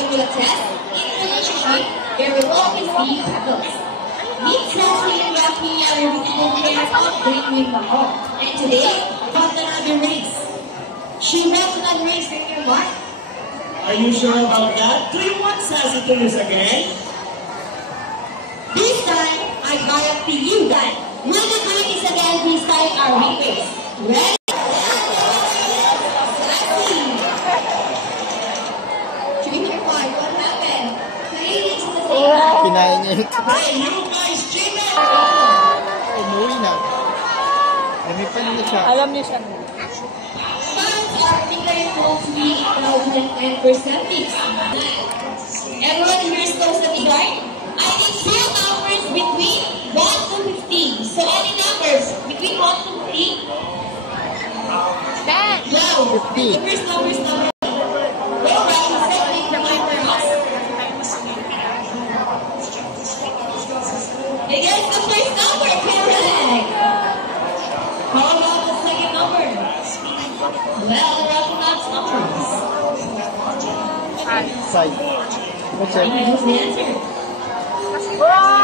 formula test, in relationship, there will always be battles. Meet Leslie and Rocky are repeating their upbringing the home. And today, about another race. She will not race with your mark. Are you sure about that? Do you want Sassy to lose again? This time, I guarantee you that when the Greeks again this time are reapers. Ready? Kinain niya ito. Hey, you guys cheated! Umuwi na. Lumipan niya siya. Alam niya siya. Fans are declared close to be 1,010%. Everyone here is close to the guard. I need two numbers between 1 to 15. So any numbers between 1 to 15? 10. Wow. 50. The first number is number 1. Well, right, second number for us. And here's the first number, correct. How about the second number? Well, Rockman's numbers. 5. What's that? Here's the answer. Wow!